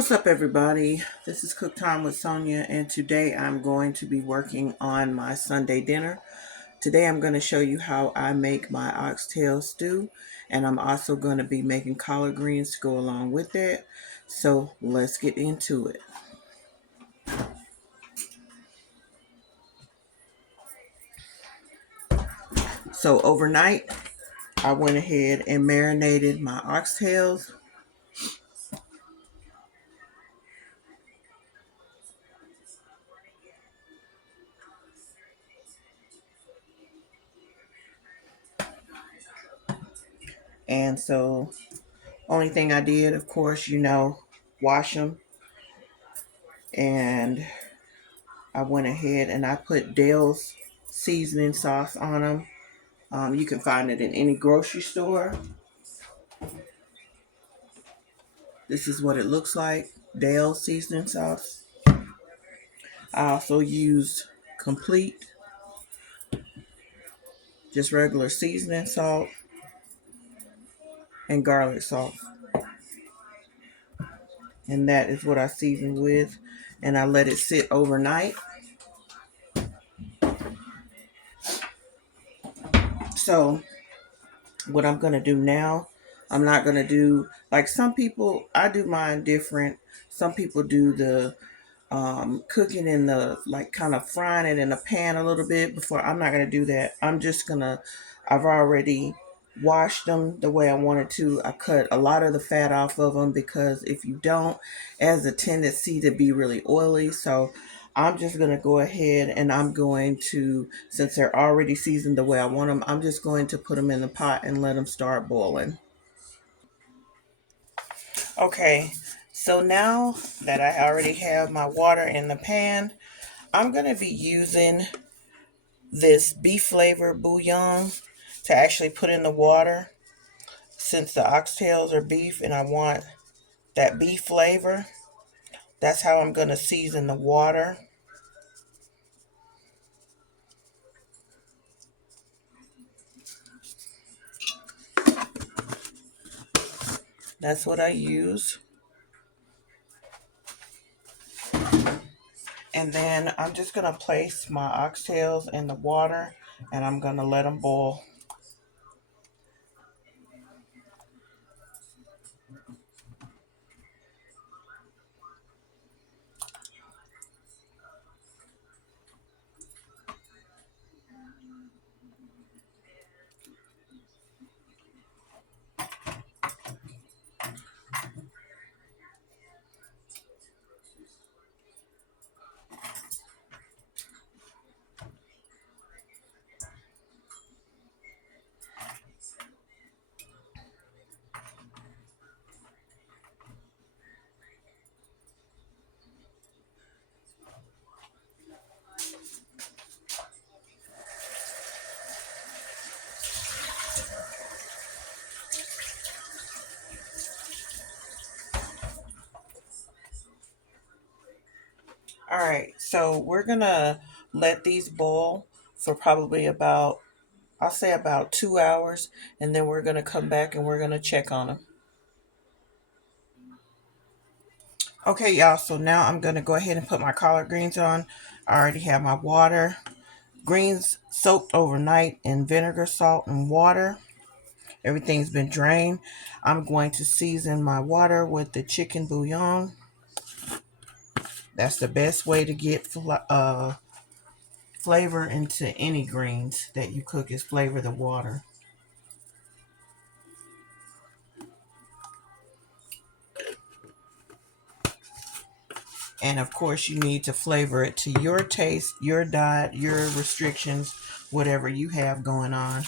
What's up, everybody? This is Cook Time with Sonia, and today I'm going to be working on my Sunday dinner. Today I'm going to show you how I make my oxtail stew, and I'm also going to be making collard greens to go along with it. So let's get into it. So overnight, I went ahead and marinated my oxtails. And so, only thing I did, of course, wash them. And I went ahead and I put Dale's seasoning sauce on them. You can find it in any grocery store. This is what it looks like, Dale's seasoning sauce. I also used complete, just regular seasoning salt and garlic salt. And that is what I seasoned with. And I let it sit overnight. So what I'm going to do now, I'm not going to do, like some people, I do mine different. Some people do the cooking in the, like, kind of frying it in a pan a little bit before. I'm not going to do that. I've already washed them the way I wanted to. I cut a lot of the fat off of them because if you don't, it has a tendency to be really oily. So I'm just going to go ahead and I'm going to, since they're already seasoned the way I want them, I'm just going to put them in the pot and let them start boiling. Okay, so now that I already have my water in the pan, I'm going to be using this beef flavor bouillon to actually put in the water since the oxtails are beef and I want that beef flavor. That's how I'm going to season the water. That's what I use. And then I'm just going to place my oxtails in the water and I'm going to let them boil. All right, so we're going to let these boil for probably about, I'll say about 2 hours, and then we're going to come back and we're going to check on them. Okay, y'all, so now I'm going to go ahead and put my collard greens on. I already have my water. Greens soaked overnight in vinegar, salt, and water. Everything's been drained. I'm going to season my water with the chicken bouillon. That's the best way to get flavor into any greens that you cook, is flavor the water. And of course, you need to flavor it to your taste, your diet, your restrictions, whatever you have going on.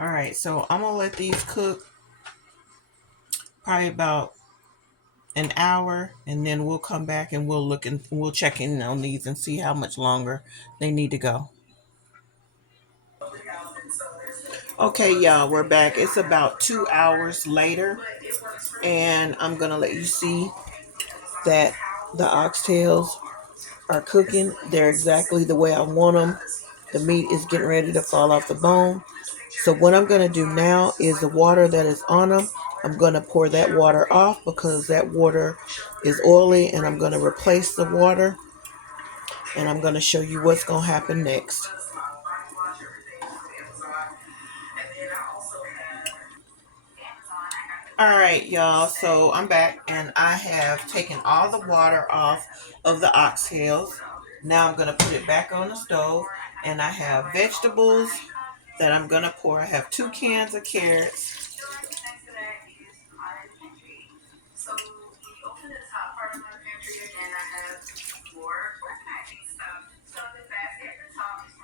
All right, so I'm gonna let these cook probably about an hour, and then we'll come back and we'll look and we'll check in on these and see how much longer they need to go. Okay, y'all, we're back. It's about 2 hours later, and I'm gonna let you see that the oxtails are cooking. They're exactly the way I want them. The meat is getting ready to fall off the bone. So what I'm going to do now is the water that is on them, I'm going to pour that water off because that water is oily, and I'm going to replace the water, and I'm going to show you what's going to happen next. All right, y'all. So I'm back, and I have taken all the water off of the oxtails. Now I'm going to put it back on the stove, and I have vegetables that I'm going to pour. I have 2 cans of carrots.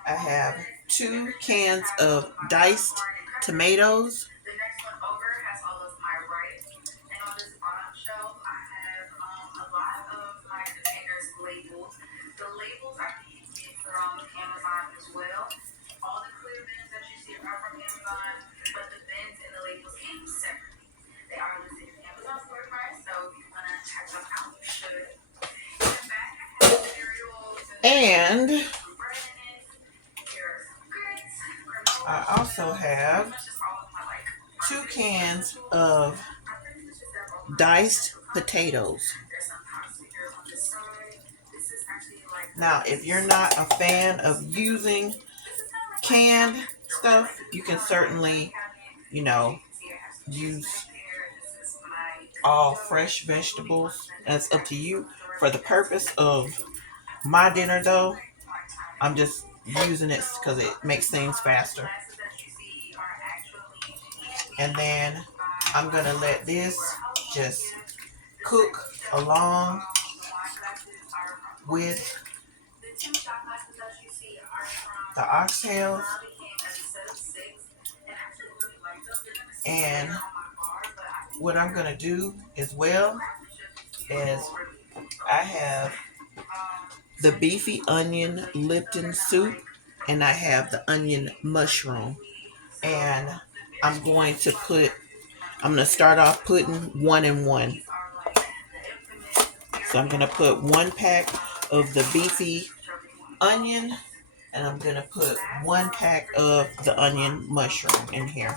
I have 2 cans of diced tomatoes. And I also have 2 cans of diced potatoes. Now, if you're not a fan of using canned stuff, you can certainly, you know, use all fresh vegetables. That's up to you. For the purpose of my dinner, though, I'm just using it because it makes things faster. And then I'm going to let this just cook along with the oxtails. And what I'm going to do as well is I have the beefy onion Lipton soup, and I have the onion mushroom. And I'm going to start off putting 1 and 1. So I'm going to put 1 pack of the beefy onion, and I'm going to put 1 pack of the onion mushroom in here.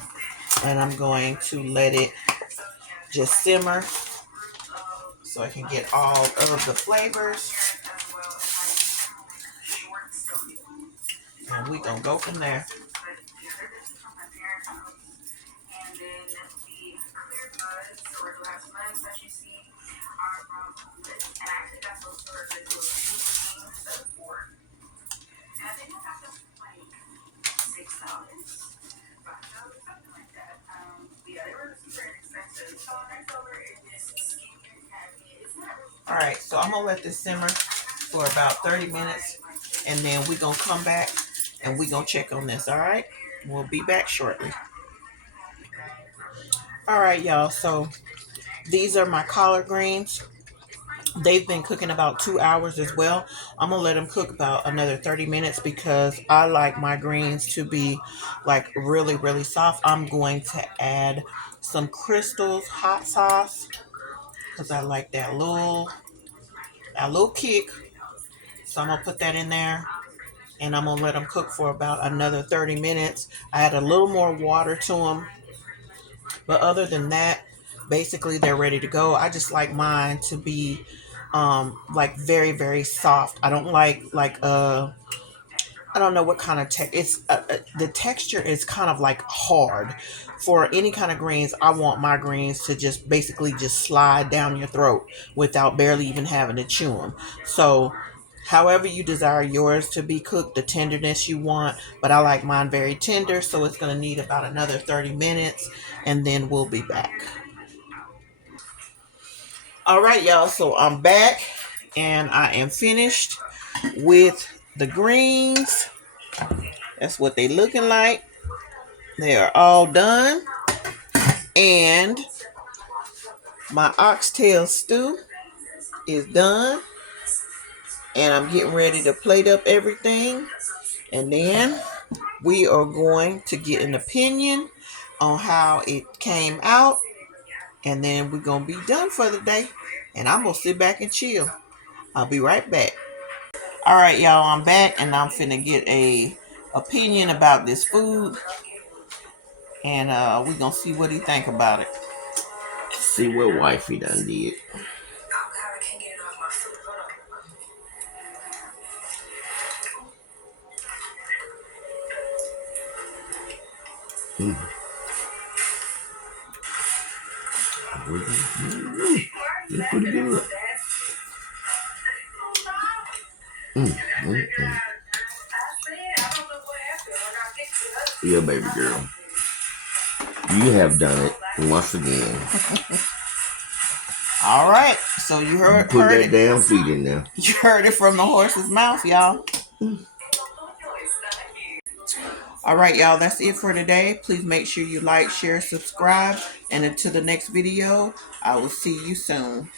And I'm going to let it just simmer so I can get all of the flavors. And we gonna go from there. All right, so I'm gonna let this simmer for about 30 minutes, and then we're gonna come back and we're gonna check on this. All right, we'll be back shortly. All right, y'all, so these are my collard greens. They've been cooking about 2 hours as well. I'm gonna let them cook about another 30 minutes because I like my greens to be like really, really soft. I'm going to add some Crystal's hot sauce because I like that little kick. So I'm gonna put that in there, and I'm gonna let them cook for about another 30 minutes. I add a little more water to them, but other than that, basically they're ready to go. I just like mine to be like very, very soft. I don't like I don't know what kind of it's the texture is kind of like hard. For any kind of greens, I want my greens to just basically just slide down your throat without barely even having to chew them. So however you desire yours to be cooked, the tenderness you want, but I like mine very tender, so it's going to need about another 30 minutes, and then we'll be back. All right, y'all, so I'm back, and I am finished with the greens. That's what they looking like. They are all done. And my oxtail stew is done. And I'm getting ready to plate up everything. And then we are going to get an opinion on how it came out. And then we're going to be done for the day. And I'm going to sit back and chill. I'll be right back. All right, y'all, I'm back and I'm finna get a opinion about this food. And we're going to see what he think about it. See what wifey done did. Mm. It's pretty good. Yeah, baby girl. You have done it once again. All right, so you heard Put that it. damn feet in there. You heard it from the horse's mouth, y'all. All right, y'all, that's it for today. Please make sure you like, share, subscribe, and until the next video, I will see you soon.